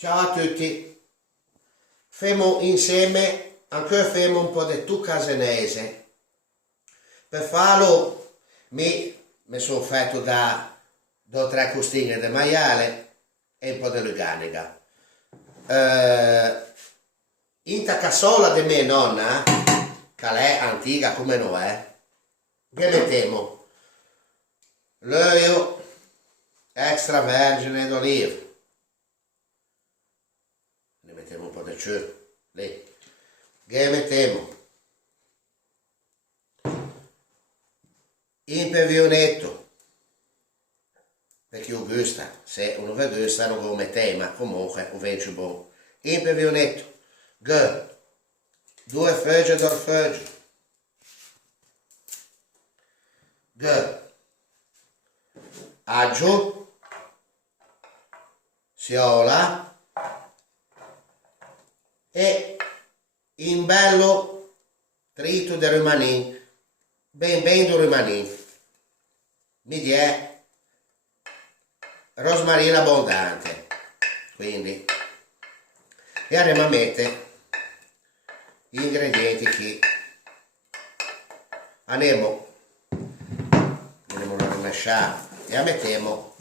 Ciao a tutti, femo insieme, anche femo un po' di tu casenese. Per farlo mi sono fatto da 2 o 3 costine di maiale e un po' di luganica. In ta cassola di mia nonna, che è antica come noi è, che mettiamo l'olio extravergine d'oliva, ne mettiamo un po' di più, lì, che mettiamo in pevionetto, perché lo gusta, se uno vi gusta non lo mette, ma comunque lo vende buono. In pevionetto, che 2 foglie d'orologio, che aglio, siola e in bello trito di romanin, ben di romanin, mi dia rosmarino abbondante, quindi, e andiamo a mettere gli ingredienti che andiamo a rimesciare e la mettiamo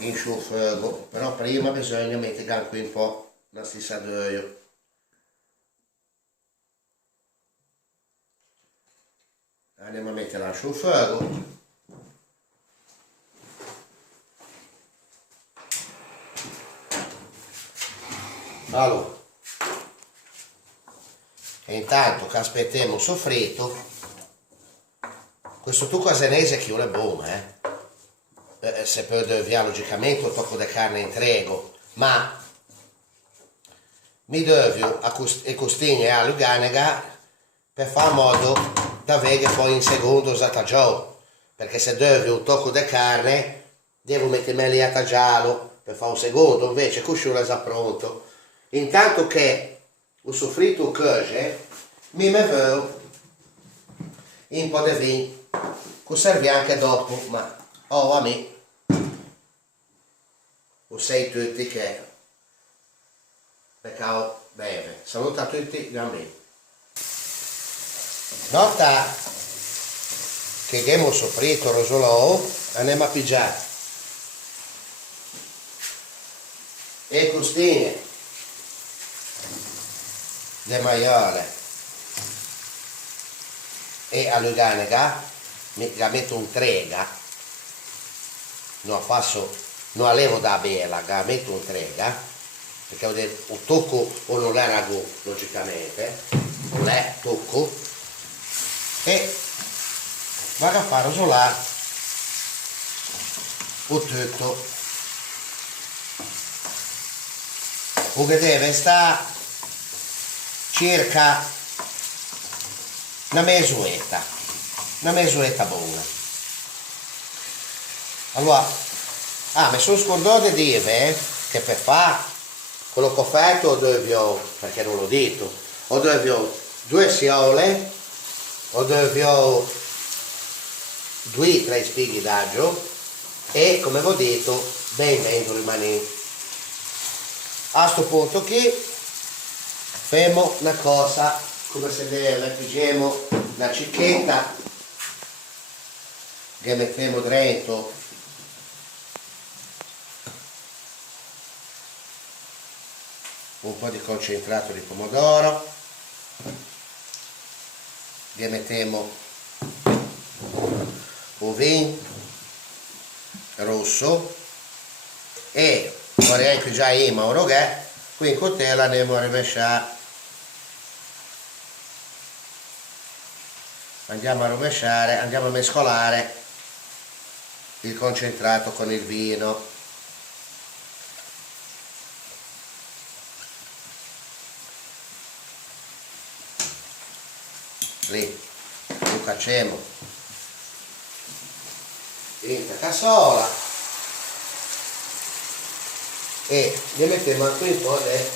in sul fuoco, però prima bisogna mettere anche un po' la stessa d'olio. Andiamo a metterla sul fuoco. Allora, e intanto che aspettiamo il soffritto, questo tuo casenese che non è buono, se poi devia logicamente un tocco di carne in trego, ma mi devio e costine a luganega per fare modo da avere poi in secondo usata, perché se devio un tocco di carne devo mettermi lì a tagliarlo per fare un secondo, invece così è già pronto. Intanto che il soffritto cuoce, mi metto un po' di vino, che serve anche dopo, ma a me lo sai tutti che peccato beve. Saluta a tutti da me. Nota che abbiamo soffritto rosolò, andiamo a pigiare e costine di maiale e a luganega la metto in trega, non non levo da bella, la metto in trega perché ho tocco o non è ragù logicamente, non è tocco, e vado a fare rosolare il tutto, o che deve stare circa una mesuetta buona. Allora, mi sono scordato di dire che per fare quello che ho fatto ho dovuto, perché non l'ho detto, ho dovuto 2 siole, ho dovuto 2-3 spighi d'aglio e, come vi ho detto, ben rimane. A sto punto che facciamo una cosa come se deve, pigiamo una cicchetta che mettiamo dentro un po' di concentrato di pomodoro, che mettiamo un vino rosso e vorrei anche già in maurogè, qui in cotella andiamo a rimesciare. Andiamo a rovesciare, andiamo a mescolare il concentrato con il vino. Lì, lo facciamo in cassola e ne mettiamo anche un po' di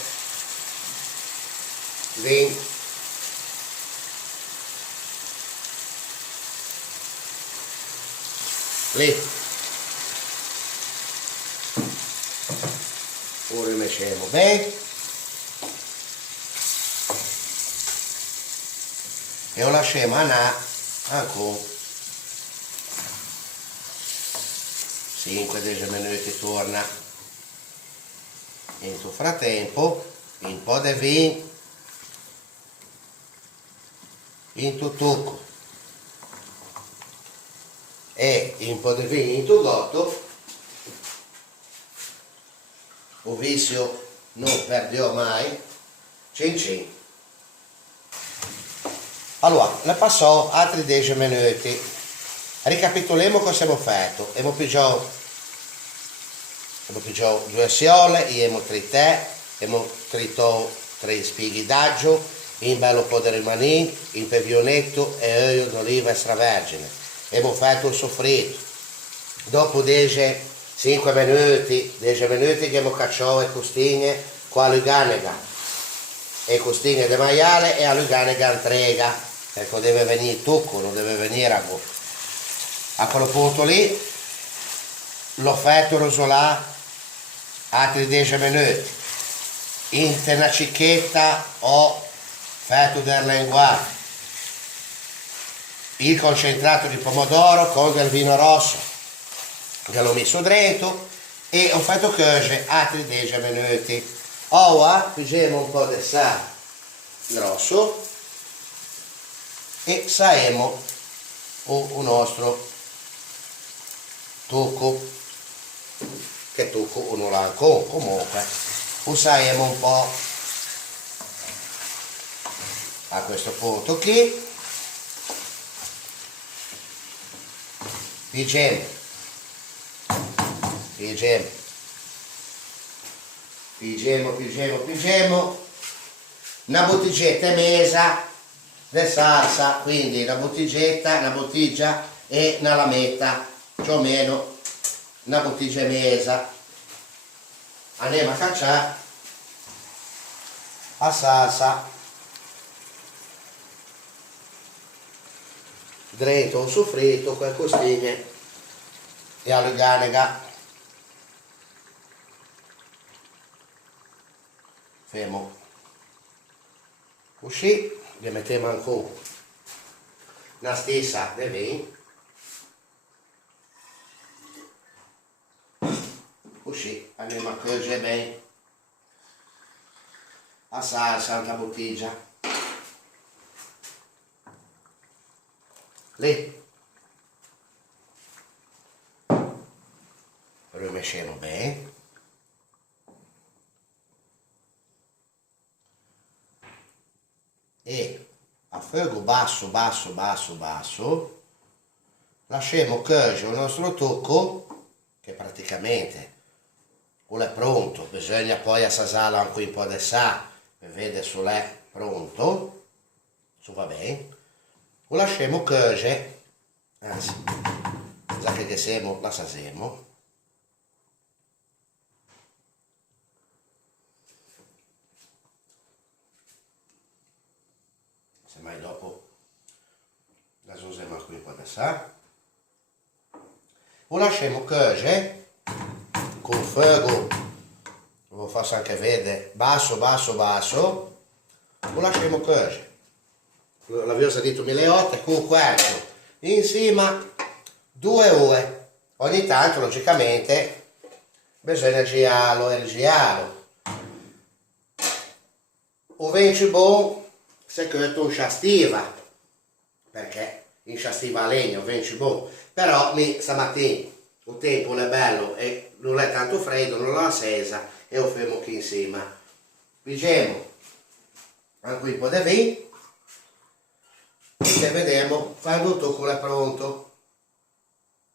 vino. Lì lo rimesciamo bene e lo lasciamo andare ancora 5-10 minuti. Torna in questo frattempo un po' di vino in tutto e un po' di vino in tutto gatto. O vizio non perdiamo mai. Cin cin. Allora, ne passò altri 10 minuti. Ricapitoliamo cosa abbiamo fatto. Abbiamo pigiato 2 siole, abbiamo tritato, abbiamo tritato 3 spighi d'aglio, un bello po' di rimanì, un pevionetto e olio d'oliva extravergine. Abbiamo fatto il soffritto. Dopo 5 minuti, 10 minuti che abbiamo cacciato le costine con la luganega. Le costine di maiale e la luganega entrega, perché deve venire tocco, non deve venire a quello punto lì. L'ho fatto rosolare altri 10 minuti. In una cicchetta ho fatto del linguaggio, il concentrato di pomodoro con del vino rosso che l'ho messo dentro e ho fatto cuocere altri 10 minuti. Ora pigiamo un po' di sale grosso e saremo il nostro tocco, che tocco non l'ha ancora, comunque usiamo un po' a questo punto qui. Pigiamo una bottigetta e mezza di salsa, quindi una bottiglia e una lametta, più o meno una bottiglia e mezza. Andiamo a cacciare la salsa dentro il soffritto con le costine e la luganega. Fermo così, le mettiamo ancora la stessa del vino, così andiamo a cuocere bene la salsa nella bottiglia lì. Rimesciamo bene e a fuoco basso lasciamo cuocere il nostro tocco, che praticamente è pronto. Bisogna poi assaggiarlo anche un po' di sale per vedere se è pronto, se va bene. Lo lasciamo cuocere, anzi già che siamo la assaggiamo. Semmai dopo la usiamo anche un po' di sale. Lo lasciamo cuocere con il fuoco, lo faccio anche vedere, basso, lo lasciamo cuocere. L'avevo già detto 1000 volte, con il quarto insieme 2 ore. Ogni tanto logicamente bisogna girarlo. O vence buono se cotto in sciastiva, perché in sciastiva a legno vence buono, però stamattina il tempo è bello e non è tanto freddo, non l'ho accesa e lo fermo qui insieme. Pigiamo anche un po' di vino e vediamo quando il tocco è pronto.